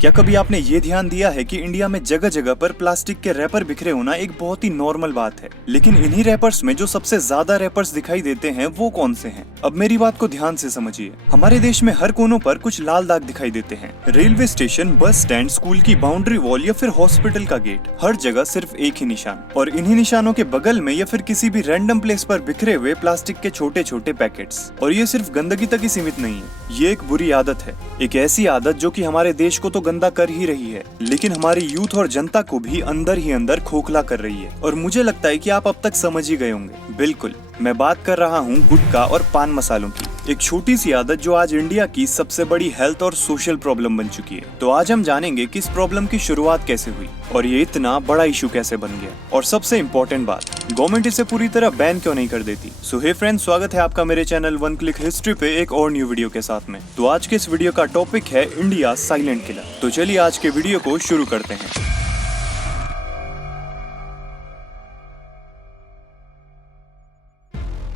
क्या कभी आपने ये ध्यान दिया है कि इंडिया में जगह जगह पर प्लास्टिक के रैपर बिखरे होना एक बहुत ही नॉर्मल बात है, लेकिन इन्हीं रैपर्स में जो सबसे ज्यादा रैपर्स दिखाई देते हैं वो कौन से हैं? अब मेरी बात को ध्यान से समझिए। हमारे देश में हर कोनों पर कुछ लाल दाग दिखाई देते हैं। Railway station, bus stand, school की बाउंड्री वॉल या फिर हॉस्पिटल का गेट, हर जगह सिर्फ एक ही निशान। और इन्हीं निशानों के बगल में या फिर किसी भी रैंडम प्लेस पर बिखरे हुए प्लास्टिक के छोटे छोटे पैकेट्स। और ये सिर्फ गंदगी तक ही सीमित नहीं है, ये एक बुरी आदत है, एक ऐसी आदत जो कि हमारे देश को तो गंदा कर ही रही है, लेकिन हमारी यूथ और जनता को भी अंदर ही अंदर खोखला कर रही है। और मुझे लगता है कि आप अब तक समझ ही गए होंगे। बिल्कुल, मैं बात कर रहा हूँ गुटखा और पान मसालों की, एक छोटी सी आदत जो आज इंडिया की सबसे बड़ी हेल्थ और सोशल प्रॉब्लम बन चुकी है। तो आज हम जानेंगे कि इस प्रॉब्लम की शुरुआत कैसे हुई और ये इतना बड़ा इशू कैसे बन गया। और सबसे इम्पोर्टेंट बात, गवर्नमेंट इसे पूरी तरह बैन क्यों नहीं कर देती। सो हे फ्रेंड्स, स्वागत है आपका मेरे चैनल वन क्लिक हिस्ट्री पे एक और न्यू वीडियो के साथ में। तो आज के इस वीडियो का टॉपिक है इंडिया साइलेंट किलर। तो चलिए आज के वीडियो को शुरू करते हैं।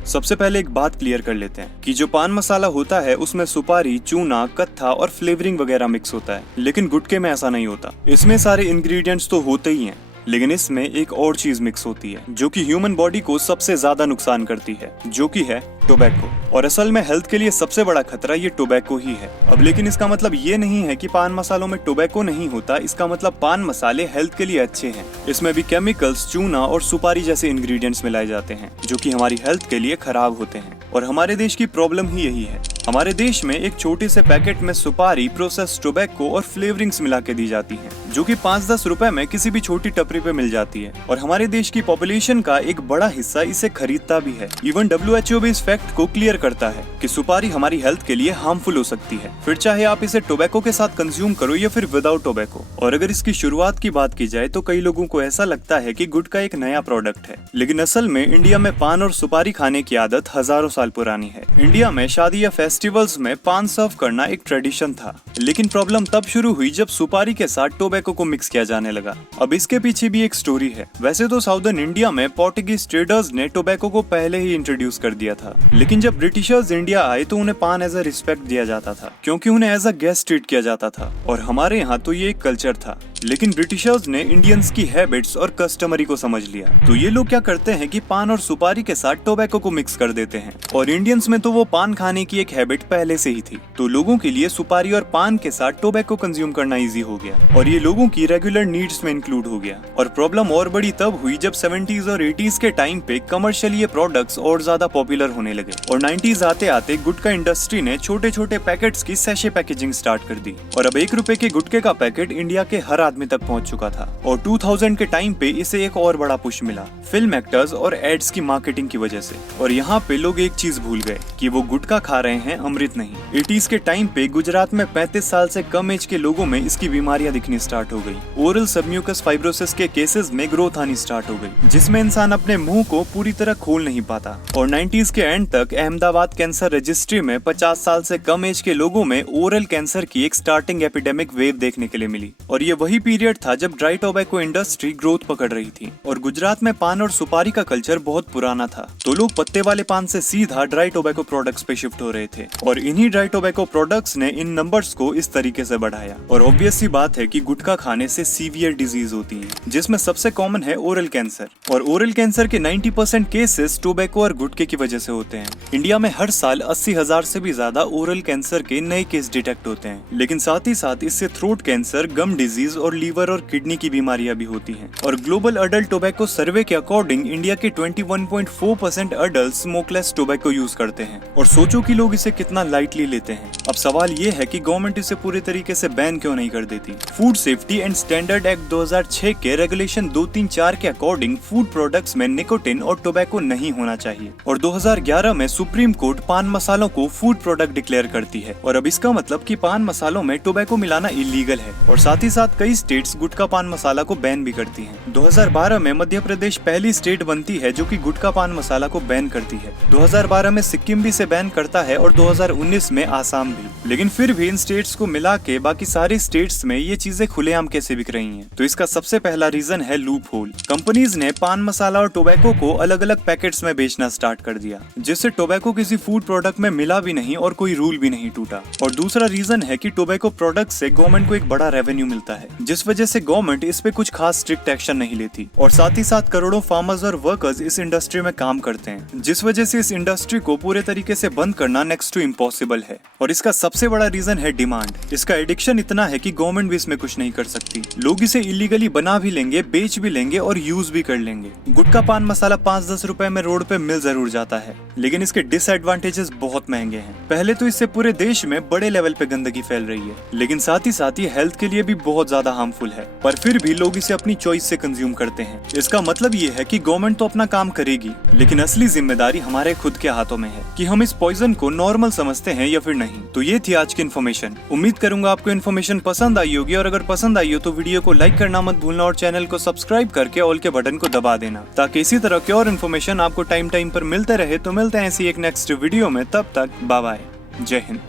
सबसे पहले एक बात क्लियर कर लेते हैं कि जो पान मसाला होता है उसमें सुपारी, चूना, कत्था और फ्लेवरिंग वगैरह मिक्स होता है, लेकिन गुटखे में ऐसा नहीं होता। इसमें सारे इंग्रेडिएंट्स तो होते ही हैं, लेकिन इसमें एक और चीज मिक्स होती है जो कि ह्यूमन बॉडी को सबसे ज्यादा नुकसान करती है, जो कि है टोबैको। और असल में हेल्थ के लिए सबसे बड़ा खतरा ये टोबैको ही है। अब लेकिन इसका मतलब ये नहीं है कि पान मसालों में टोबैको नहीं होता। इसका मतलब पान मसाले हेल्थ के लिए अच्छे हैं। इसमें भी केमिकल्स, चूना और सुपारी जैसे इंग्रेडिएंट्स मिलाए जाते हैं जो कि हमारी हेल्थ के लिए खराब होते हैं। और हमारे देश की प्रॉब्लम ही यही है। हमारे देश में एक छोटे से पैकेट में सुपारी, प्रोसेस्ड टोबैको और फ्लेवरिंग्स मिला के दी जाती हैं, जो कि 5-10 रुपए में किसी भी छोटी टपरी पे मिल जाती है। और हमारे देश की पॉपुलेशन का एक बड़ा हिस्सा इसे खरीदता भी है। इवन WHO भी इस फैक्ट को क्लियर करता है कि सुपारी हमारी हेल्थ के लिए हार्मफुल हो सकती है, फिर चाहे आप इसे टोबैको के साथ कंज्यूम करो या फिर विदाउट टोबैको। और अगर इसकी शुरुआत की बात की जाए तो कई लोगों को ऐसा लगता है कि गुटखा एक नया प्रोडक्ट है, लेकिन असल में इंडिया में पान और सुपारी खाने की आदत हजारों साल पुरानी है। इंडिया में शादी या फेस्टिवल्स में पान सर्व करना एक ट्रेडिशन था, लेकिन प्रॉब्लम तब शुरू हुई जब सुपारी के साथ टोबैको को मिक्स किया जाने लगा। अब इसके पीछे भी एक स्टोरी है। वैसे तो साउदर्न इंडिया में पोर्टुगीज ट्रेडर्स ने टोबैको को पहले ही इंट्रोड्यूस कर दिया था, लेकिन जब ब्रिटिशर्स इंडिया आए तो उन्हें पान एज अ रिस्पेक्ट दिया जाता था, क्योंकि उन्हें एज अ गेस्ट ट्रीट किया जाता था। और हमारे यहाँ तो ये एक कल्चर था, लेकिन ब्रिटिशर्स ने इंडियंस की हैबिट्स और कस्टमरी को समझ लिया, तो ये लोग क्या करते हैं कि पान और सुपारी के साथ टोबैको को मिक्स कर देते हैं। और इंडियंस में तो वो पान खाने की एक हैबिट पहले से ही थी, तो लोगों के लिए सुपारी और पान के साथ टोबैको कंज्यूम करना इजी हो गया और ये लोगों की रेगुलर नीड्स में इंक्लूड हो गया। और प्रॉब्लम और बड़ी तब हुई जब 70s और 80s के टाइम पे कमर्शियल ये प्रोडक्ट्स और ज्यादा पॉपुलर होने लगे। और 90s आते आते गुटखा इंडस्ट्री ने छोटे छोटे पैकेट्स की सैशे पैकेजिंग स्टार्ट कर दी और अब 1 रुपए के गुटखे का पैकेट इंडिया के हर आदमी तक पहुंच चुका था। और 2000 के टाइम पे इसे एक और बड़ा पुश मिला, फिल्म एक्टर्स और एड्स की मार्केटिंग की वजह से। और यहाँ पे लोग एक चीज भूल गए कि वो गुटखा खा रहे हैं, अमृत नहीं। 80s के टाइम पे गुजरात में 35 साल से कम एज के लोगों में इसकी बीमारियां दिखनी स्टार्ट हो गई। ओरल सबम्यूकस फाइब्रोसिस के केसेस में ग्रोथ आनी स्टार्ट हो गई, जिसमें इंसान अपने मुंह को पूरी तरह खोल नहीं पाता। और 90s के एंड तक अहमदाबाद कैंसर रजिस्ट्री में 50 साल से कम एज के लोगों में ओरल कैंसर की एक स्टार्टिंग एपिडेमिक वेव देखने के लिए मिली। और ये वही पीरियड था जब ड्राई टोबैको इंडस्ट्री ग्रोथ पकड़ रही थी। और गुजरात में पान और सुपारी का कल्चर बहुत पुराना था, तो लोग पत्ते वाले पान से सीधा ड्राई टोबैको प्रोडक्ट्स पे शिफ्ट हो रहे थे। और इन्हीं ड्राई टोबैको प्रोडक्ट्स ने इन नंबर्स को इस तरीके से बढ़ाया। और ऑब्वियस सी बात है कि गुटखा खाने से सीवियर डिजीज होती है, जिसमें सबसे कॉमन है ओरल कैंसर। और ओरल कैंसर के 90% केसेस टोबैको और गुटखे की वजह से होते हैं। इंडिया में हर साल 80,000 से भी ज्यादा ओरल कैंसर के नए केस डिटेक्ट होते हैं, लेकिन साथ ही साथ इससे थ्रोट कैंसर, गम डिजीज और लीवर और किडनी की बीमारियां भी होती हैं। और ग्लोबल अडल्ट टोबैको सर्वे के अकॉर्डिंग इंडिया के 21.4% अडल्ट स्मोकलेस टोबैको यूज करते हैं। और सोचो कि लोग इसे कितना लाइटली लेते हैं। अब सवाल ये है कि गवर्नमेंट इसे पूरे तरीके से बैन क्यों नहीं कर देती। Food safety and standard act 2006 के रेगुलेशन 234 के अकॉर्डिंग फूड प्रोडक्ट्स में निकोटिन और टोबैको नहीं होना चाहिए। और 2011 में सुप्रीम कोर्ट पान मसालों को फूड प्रोडक्ट डिक्लेयर करती है। और अब इसका मतलब कि पान मसालों में टोबैको मिलाना इलीगल है। और साथ ही साथ कई कई स्टेट्स गुटखा पान मसाला को बैन भी करती हैं। 2012 में मध्य प्रदेश पहली स्टेट बनती है जो कि गुटखा पान मसाला को बैन करती है। 2012 में सिक्किम भी इसे बैन करता है और 2019 में आसाम भी। लेकिन फिर भी इन स्टेट्स को मिला के बाकी सारी स्टेट्स में ये चीजें खुलेआम कैसे बिक रही हैं? तो इसका सबसे पहला रीजन है लूप होल। कंपनीज ने पान मसाला और टोबैको को अलग अलग पैकेट्स में बेचना स्टार्ट कर दिया, जिससे टोबैको किसी फूड प्रोडक्ट में मिला भी नहीं और कोई रूल भी नहीं टूटा। और दूसरा रीजन है कि टोबैको प्रोडक्ट से गवर्नमेंट को एक बड़ा रेवेन्यू मिलता है, जिस वजह से गवर्नमेंट इस पे कुछ खास स्ट्रिक्ट एक्शन नहीं लेती। और साथ ही साथ करोड़ों फार्मर्स और वर्कर्स इस इंडस्ट्री में काम करते हैं, जिस वजह से इस इंडस्ट्री को पूरे तरीके से बंद करना नेक्स्ट टू इम्पॉसिबल है। और इसका सबसे बड़ा रीजन है डिमांड। इसका एडिक्शन इतना है कि गवर्नमेंट भी इसमें कुछ नहीं कर सकती। लोग इसे इलीगली बना भी लेंगे, बेच भी लेंगे और यूज भी कर लेंगे। गुटखा पान मसाला 5-10 रुपए में रोड पे मिल जरूर जाता है, लेकिन इसके डिसएडवांटेजेस बहुत महंगे हैं। पहले तो इससे पूरे देश में बड़े लेवल पे गंदगी फैल रही है, लेकिन साथ ही हेल्थ के लिए भी बहुत ज्यादा हार्मफुल है। पर फिर भी लोग इसे अपनी चॉइस से कंज्यूम करते हैं। इसका मतलब ये है कि गवर्नमेंट तो अपना काम करेगी, लेकिन असली जिम्मेदारी हमारे खुद के हाथों में है कि हम इस पॉइजन को नॉर्मल समझते हैं या फिर नहीं। तो ये थी आज की इन्फॉर्मेशन। उम्मीद करूंगा आपको इन्फॉर्मेशन पसंद आई होगी, और अगर पसंद आई हो तो वीडियो को लाइक करना मत भूलना और चैनल को सब्सक्राइब करके ऑल के बटन को दबा देना, ताकि इसी तरह की और इन्फॉर्मेशन आपको टाइम पर मिलते रहे। तो मिलते हैं ऐसी एक नेक्स्ट वीडियो में, तब तक बाय बाय, जय हिंद।